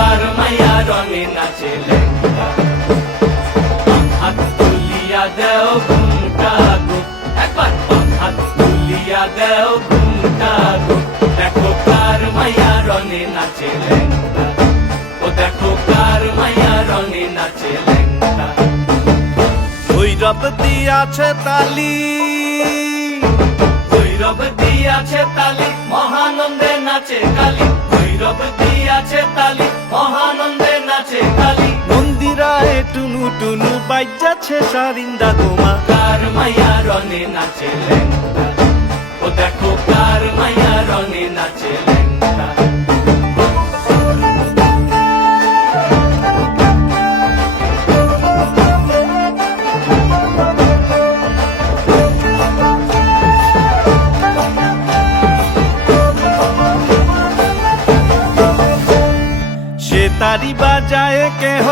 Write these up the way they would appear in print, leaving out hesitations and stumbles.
কার মাইয়া রঙে নাচে লেঙ্গা হাত তুলিয়া দেও ঘুমটা গো একবার হাত তুলিয়া দেও ঘুমটা গো দেখো কার মাইয়া রঙে নাচে লেঙ্গা ও দেখো কার মাইয়া রঙে নাচে লেঙ্গা ভৈরব দিয়াছে তালি ভৈরব দিয়াছে তালি মহানন্দে নাচে কালী ভৈরব দিয়াছে তালি মহানন্দে নাচে কালী মন্দিরায় টুনু টুনু বাজ্যাছে সারিন্দা গোমা কার মাইয়া রঙে নাচে লেঙ্গা ও দেখো কার মাইয়া রঙে নাচে লেঙ্গা সে তারি বাজায় কেহ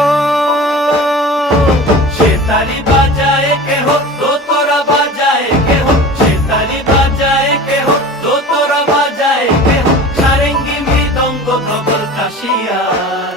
সে তারি বাজায় কেহ তো তোরা বাজায় কেহ সে তারি বাজায় কেহ তো তোরা বাজায় কেহ সারেঙ্গি মৃদঙ্গ ধবল কাশিয়ার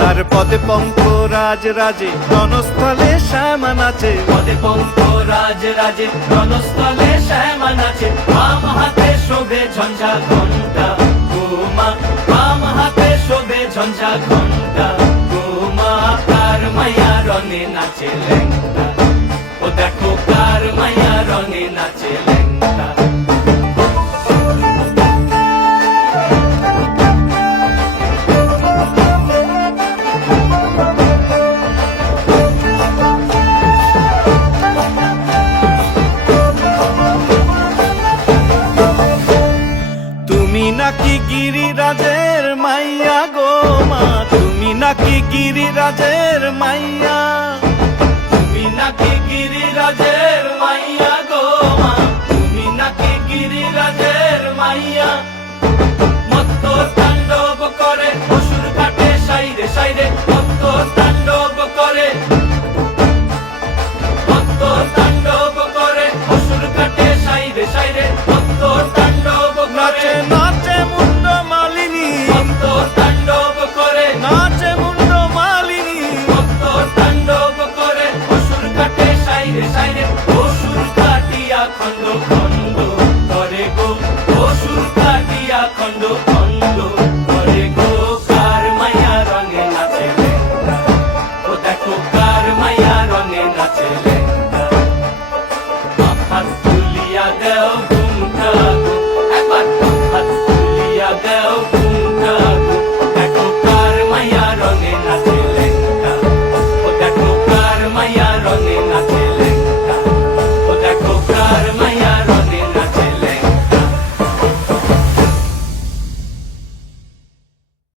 তার পদে পঙ্ক রাজ রাজে রণস্থলে শ্যামা নাচে পদে পঙ্ক রাজ রাজে রণস্থলে শ্যামা নাচে বাম হাতে শোভে ঝঞ্ঝা ঘণ্টা গোমা বাম হাতে শোভে ঝঞ্ঝা ঘণ্টা গোমা কার মাইয়া রঙে নাচে লেঙ্গা ও দেখো কার মাইয়া রঙে নাচে লেঙ্গা তুমি নাকি গিরিরাজের মাইয়া গো মা তুমি নাকি গিরিরাজের মাইয়া তুমি নাকি গিরিরাজের মাইয়া গো মা তুমি নাকি গিরিরাজের মাইয়া মত্ত তাণ্ডব করে অসুর কাটে সাইরে সাইরে মত্ত তাণ্ডব করে মত্ত তাণ্ডব করে অসুর কাটে সাইরে সাইরে মত্ত তাণ্ডব করে নাচে নাচে মুন্ড মালিনী মত্ত তাণ্ডব করে নাচে মুন্ড মালিনী মত্ত তাণ্ডব করে অসুর কাটে সাইরে সাইরে অসুর কাটিয়া খণ্ড খণ্ড করে গো অসুর কাটিয়া খণ্ড